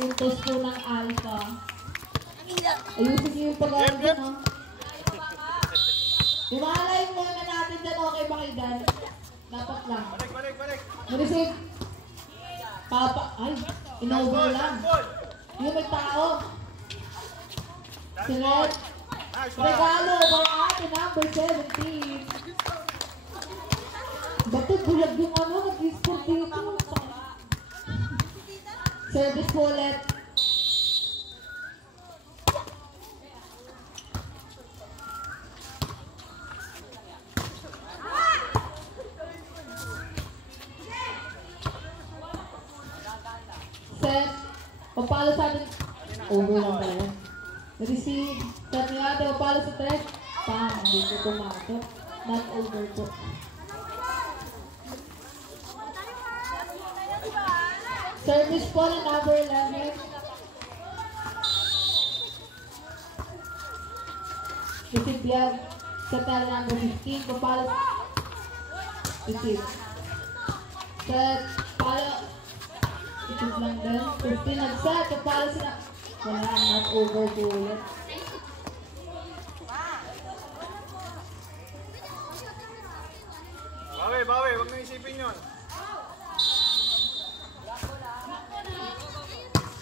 Puntos po ng Alpha. Ayusin niyo yung pag-aaral dyan, ha? Yung mga line muna natin dyan, okay ba kayo dyan? Dapat lang. Balik. Receive. Papa, ay, in-over lang. Yung may tao. Sinod. Regalo over ate number 17. Ba't bulag yung ano, nag-sport dito. Service wallet. Set. Papalo sa atin. Over lang pala. Receive. Set niya ate. Papalo sa tres. Pang. Hindi ko pumato. Not over po. Service po na number 11. Receive yan. Set na number 15. Papalo. Receive. Set. Palo. Receive lang din. 15 nag-set. Papalo sila. Wala. Not over po ulit. Bawi. Huwag na isipin yun.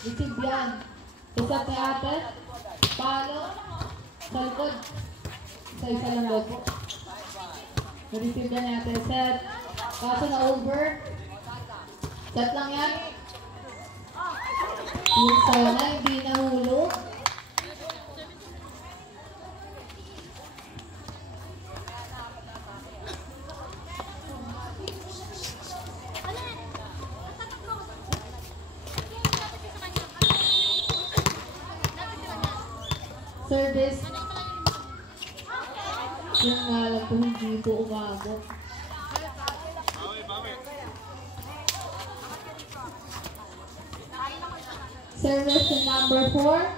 Receive yan. Isa ate. Palo. Sa likod. Isa lang daw po. Receive yan ate. Set. Kaso na over. Set lang yan. Yung sana hindi nahulog. Service. Yung nga lang po hindi po umabot. Bawi. Service yung number 4.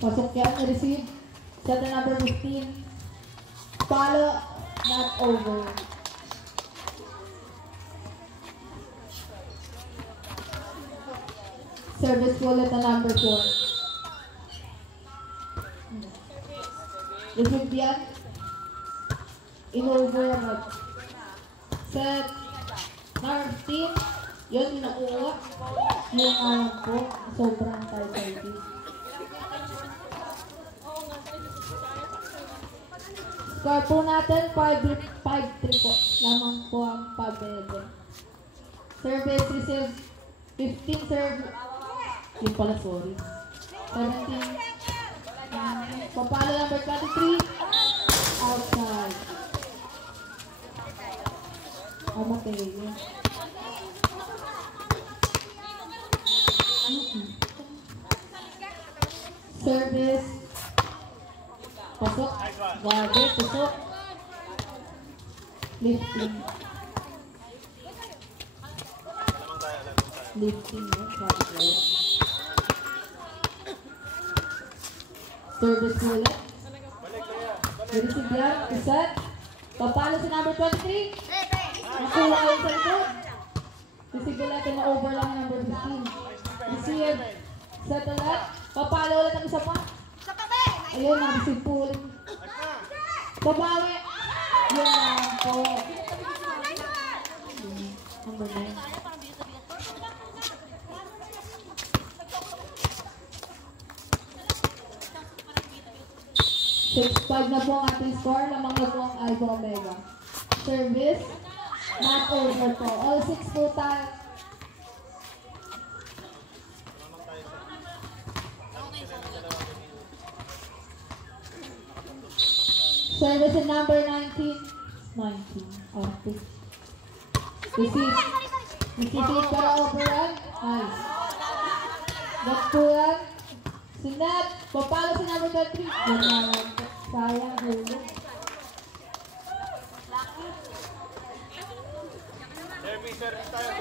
Pasok yan, receive. Set na number 15. Follow, not over. Service wallet na number 4. Receive yan. In-over yan. Set. Number 15. Yun, yung nakuha. Yung alam ko. Sobrang tight. Score po natin, 5-3 po. Lamang po ang pabebe. Service receive. 15 serve. Yung pala, sorry. 17. Papalo number 23. Outside. Amatay yun. Service. Pasok. Gabi. Pasok. Lifting. Lifting. Service ulit. Receive yan. Iset. Papalo si number 23. Nakuha yun sa likod. Receive ulit. Na-over lang yung number 15. Receive. Set ulit. Papalo ulit ang isa pa. Ayun, na-receive po ulit. Pabawi. Yun lang po. Number 9. 6-5 na po ang ating score. Lamang na po ang Alpha Omega. Service. Not over po. All 6 po tayo. Service in number 19. 19. Okay. Receive. Receive para over yan. Nice. Back po yan. Sinat. Papalo si number 23. Sayang hulog. Service tayo.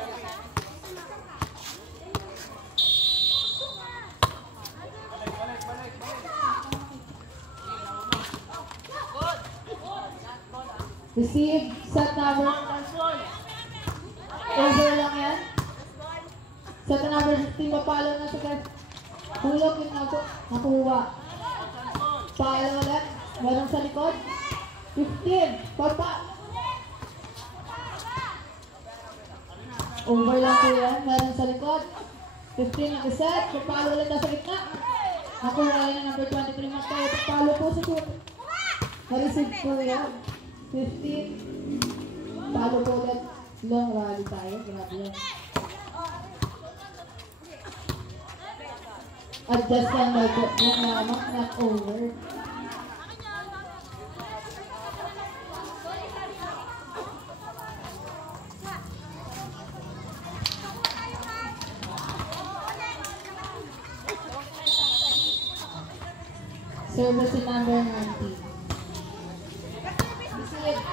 Balik. Receive. Set number. Over lang yan. Set na number 15, mapalo na sa first. Hulog yung nakuha. Palo ulit. Meron sa likod. 15. Papa. Over lang po yan. Meron sa likod. 15 nag-set. Palo ulit na sa gitna. Nakuha yan ng number 23. Mateo. Palo po sa shoot. Na-receive po yan. 15. Palo po ulit. Long rally tayo. Grabe yan. Adjust lang na ito. Yung lamang, not over. Service in number 19. Receive.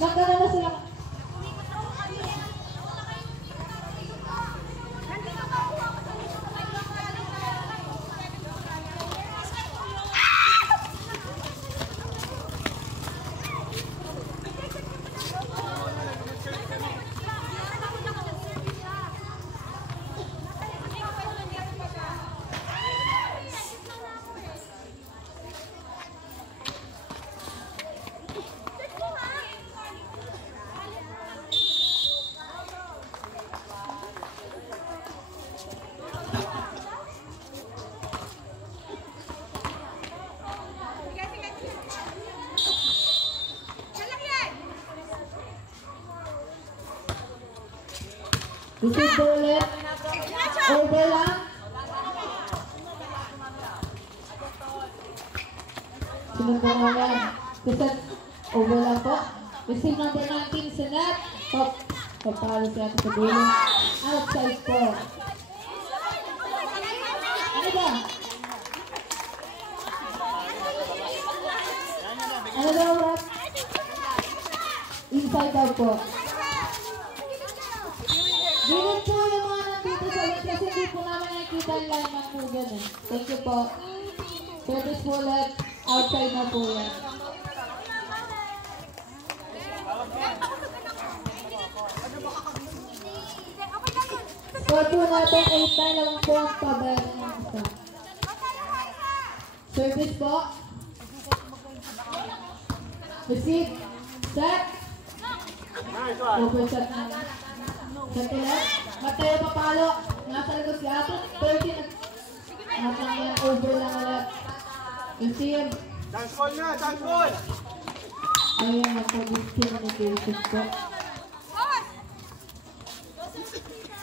Magkano na sila? Receive the ulit. Over lang. Sinundan mo yan. Kasi over lang po. Receive number 19 sa net. Pop. Papalo siya sa dulo. Outside po. Ano ba? Ano daw, Rob? Inside daw po. Ganun po yung mga nandito sa ulit kasi hindi po namin nakikita yung line up po dyan eh. Thank you po. Service po ulit. Outside na po yan. Score po natin 8-9 lang po ang pabayaran ng isa. Service po. Receive. Set. Open shot na. Set ulit. Mateo Papalo. Nasa likod si Ato. 13. Matang yan. Over lang ulit. Receive. Dance ball na, dance ball! Ayan, nagpag-communication po.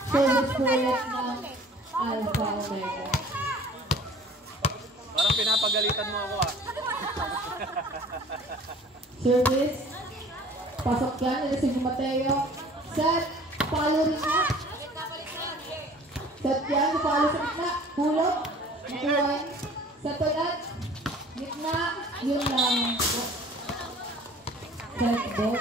Service po ulit ng Alpha Omega. Parang pinapagalitan mo ako ah. Service. Pasok yan. Receive ni Mateo. Set. Follow rin na. Set yan. Follow sa gitna. Hulog. Nakuha. Set ulit. Gitna. Yun lang. Set ball.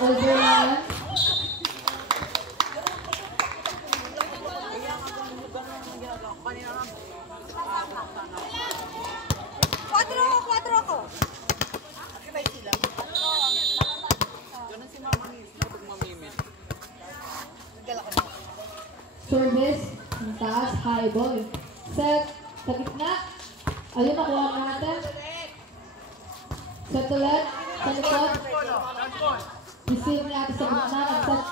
Over lang. Quatro ako. Akibay sila. Ganun si Mama Miss. Pag mamimit. Nagdala ka na. Service. Ang taas. High ball. Set. Sa gitna. Ayun, nakuha natin. Set ulit. Sa likod. Receive niya ito sa gitna. Nagset.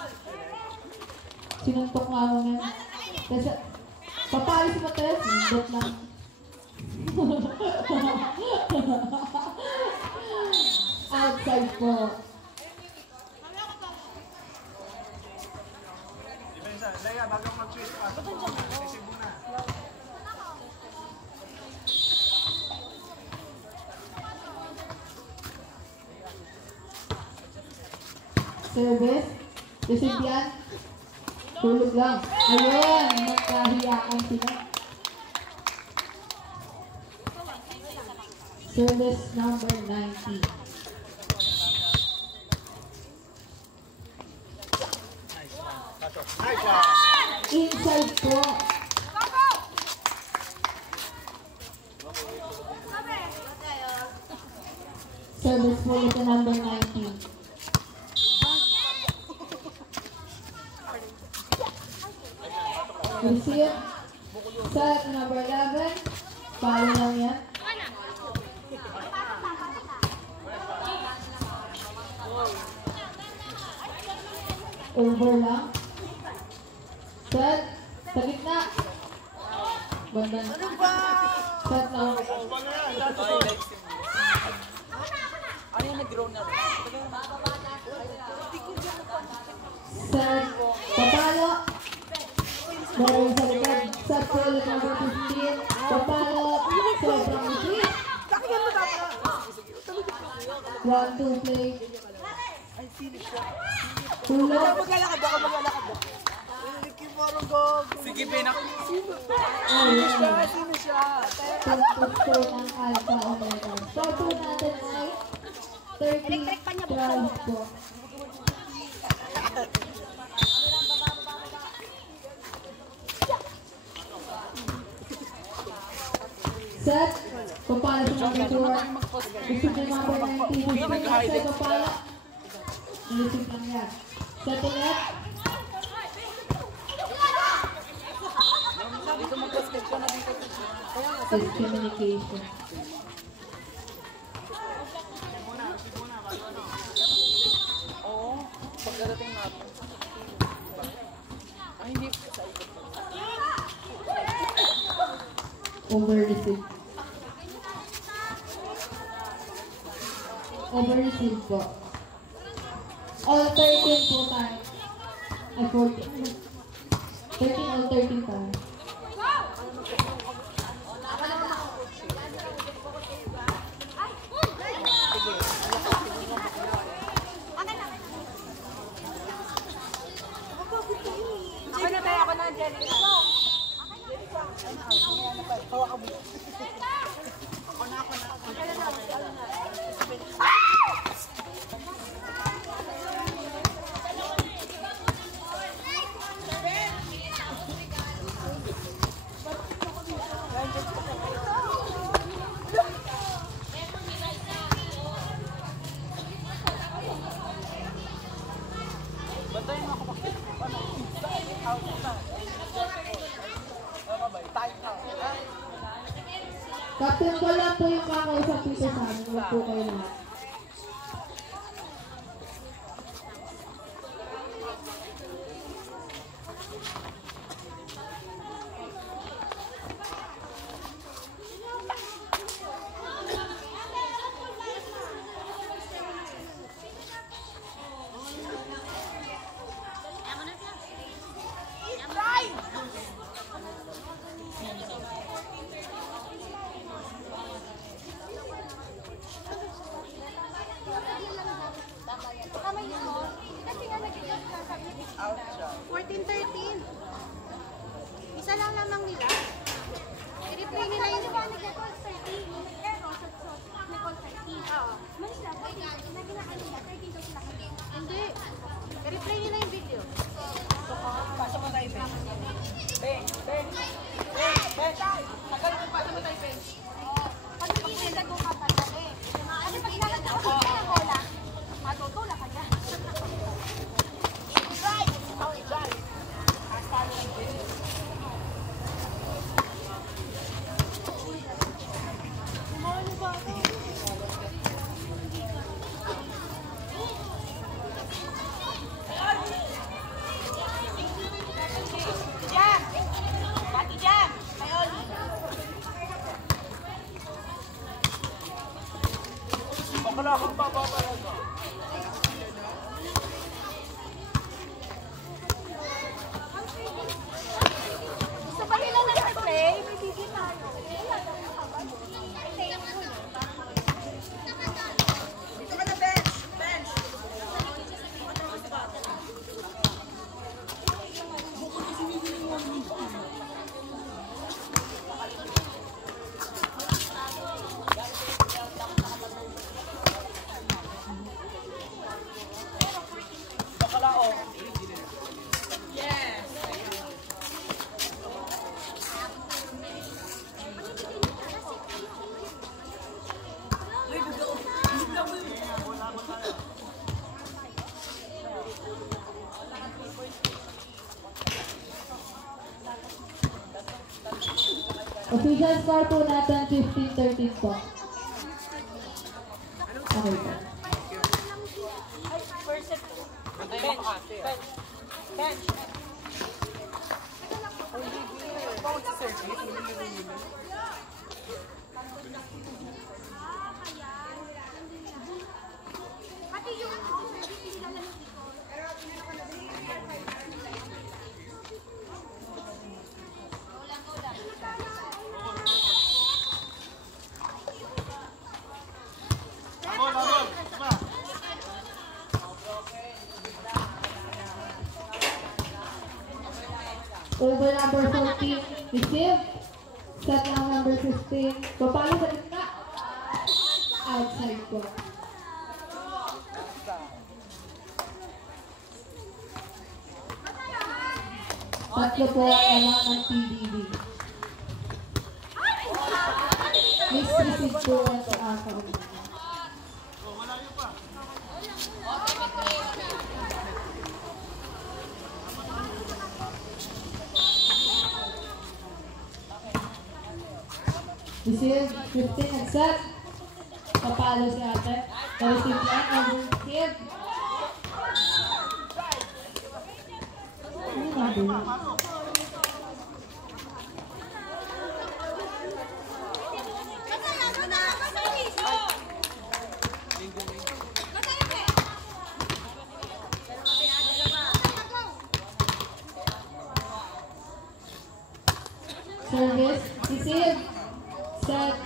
Sinuntok nga mo nga. Kasi, papali si Matres. Hindot lang. Outside po. Depensa, Leia, bago mag-switch pa. Receive mo na. Service. Receive yan. Tulog lang. Ayun, nagkahiyaan sila. Service number 90. Nice one. Inside po. Service po ito number 19. Receive. Set number 11. Follow lang yan. Over lang. Set. Sa gitna. Banda na. Set lang. Ano yung nag-grow na rin? Set. Papalo. Meron sa likod. Set po ulit number 15. Papalo. Sobrang receive. 1-2 play. Tulog. Maglalakad ako. Sige, pinak. Ayun. Sino siya? Tuntut po ng Alpha Omega. So po natin ay 30-12 po. Set. Papala sa number 4. Receive na number 19. Set papala. Receive lang yan. Set ulit. Dito mag-basket ka na dito. Is communication. Oo. Pagdarating natin. Ay, hindi. Sa ikot ko. Over receive. Over receive po. All 13 po tayo. Ay, 14. 13 all 13 tayo. Ako na, Jenny. Bantayin mo ako bakit. Ano? Out na. Ano ba? Time na. Captain ko lang po yung kakausap dito sa amin. Huwag po kayo lahat. Kamay mo. Kasi nga nag-iwas ka sa 14-13. Isa lang lamang nila. I-replay nila yung... Di ba nag-call 13? Nag-call 13. Oo. Manila, nag-inaan nila. 13 daw sila. Hindi. I-replay nila yung video. Pasok mo tayo, Ben. Ben. Tagal mo, pasok mo tayo, Ben. Pag nag-iinag ko ka pala eh. Ano pag nakagawa ka ng bola? Matutula ka dyan. Jam! Pati Jam! Kay Oli. Official score po natin 15-13 po. Okay po. Ay, first set. Bench. Bench. Bench. Bawat sa service, hindi. Pati yung service, hindi lang namin dito. Over number 14, receive. Set lang number 15. Papalo sa gitna. Outside po. Tatlo po ang ng TDB. Miss receive po sa akin. Receive, 15 nag-set. Papalo si ate. Na-receive yan, over-receive. Ano nga ba? Service, receive, set.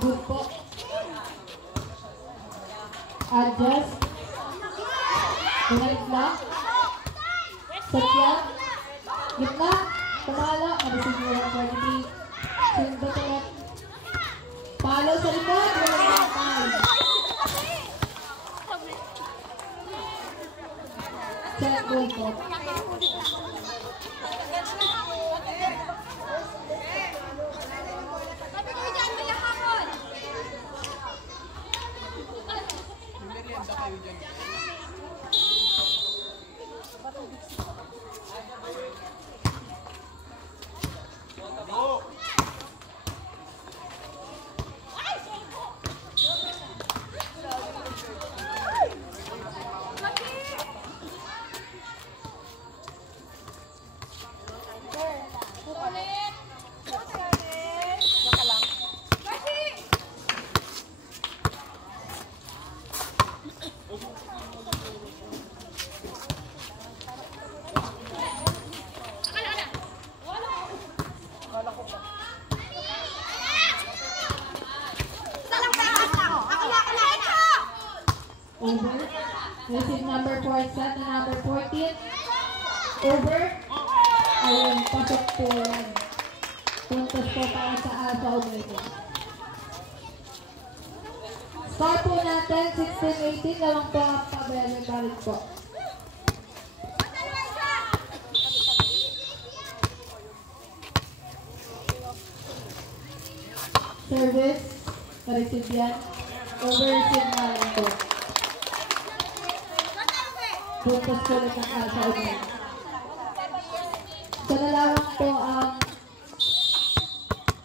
Good po. Adjust. Bumalik lang. Set yan. Gitna. Tumala. Receive mo lang 43. Sundot ulit. Palo sa likod. Wala lang time. Set goal po. Sabi ko dyan, may hakon. Merienda kayo dyan. Over. Receive number 4 set na number 14. Over. Ayun, pasok po yan. Puntos po para sa Alpha Omega. Score po natin, 16-18. Lamang po ang pabele balik po. Service. Pa-receive yan. Over-receive na lang po. Puntos po ulit ang Alpha Omega. So nalawang po ang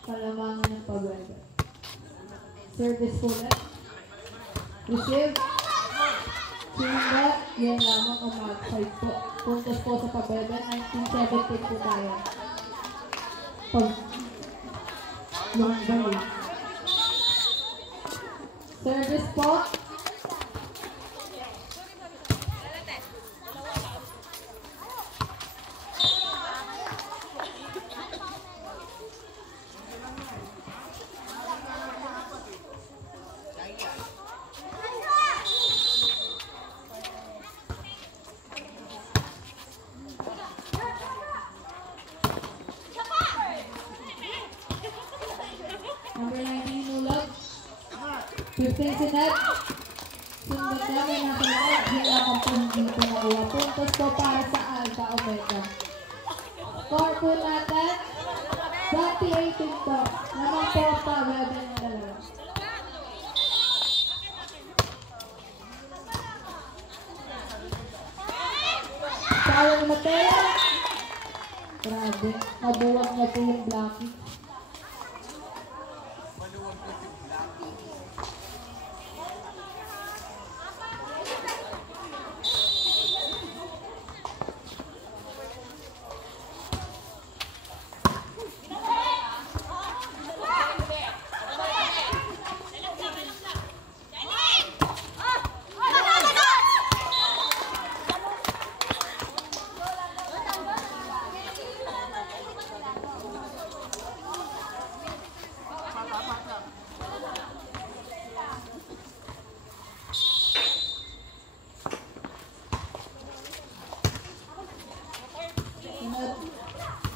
palamangan ng pabebe. Service po ulit. Receive. Sinunod. Yan lamang ang outside po. Puntos po sa pabebe. 19-17 po tayo. Pag long balik. Service po. Number 19, Nulag. 15 si Ned. Sunod namin ang sunod. Hila kang po dito nakuha. Puntos po para sa Alpha Omega. Score po natin. 20-18 po. Naman po pa. Webe ng dalawa. Nabuwag na po yung Blackie.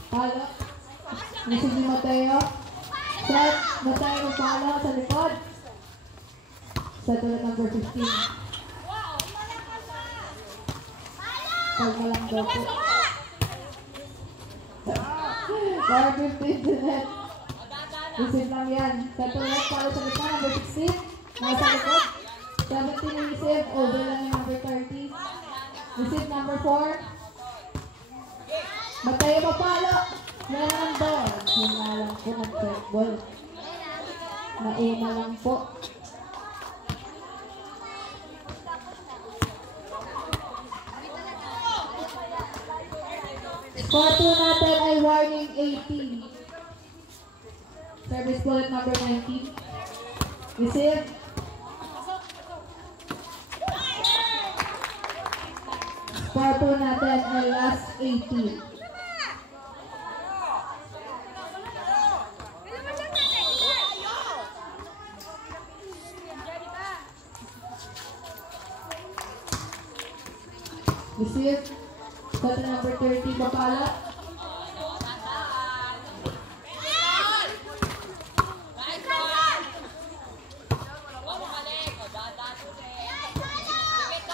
Palo. Receive ni Mateo. Set. Mateo palo sa likod. Set ulit number 15. Pagma lang daw po. Number 15 to net. Receive lang yan. Set ulit palo sa likod. Number 16. Nasa likod. 17 receive. Over lang yung number 30. Receive number 4. Mateo papalo. Meron doon. Hina lang po ng ball. Nauna lang po. Score 2 natin ay warning 18. Service bullet number 19. Receive. Score 2 natin ay last 18. Receive. Cut number 30, Bapala.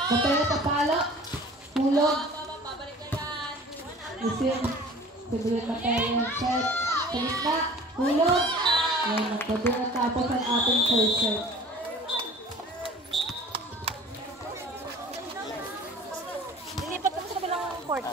Mateo Papalo. Hulog. Receive. Sibulit Mateo. Set. Salit na. Hulog. Ayan, nagkabi na tapos ang ating first set. Lilipat ko sa kabilang court.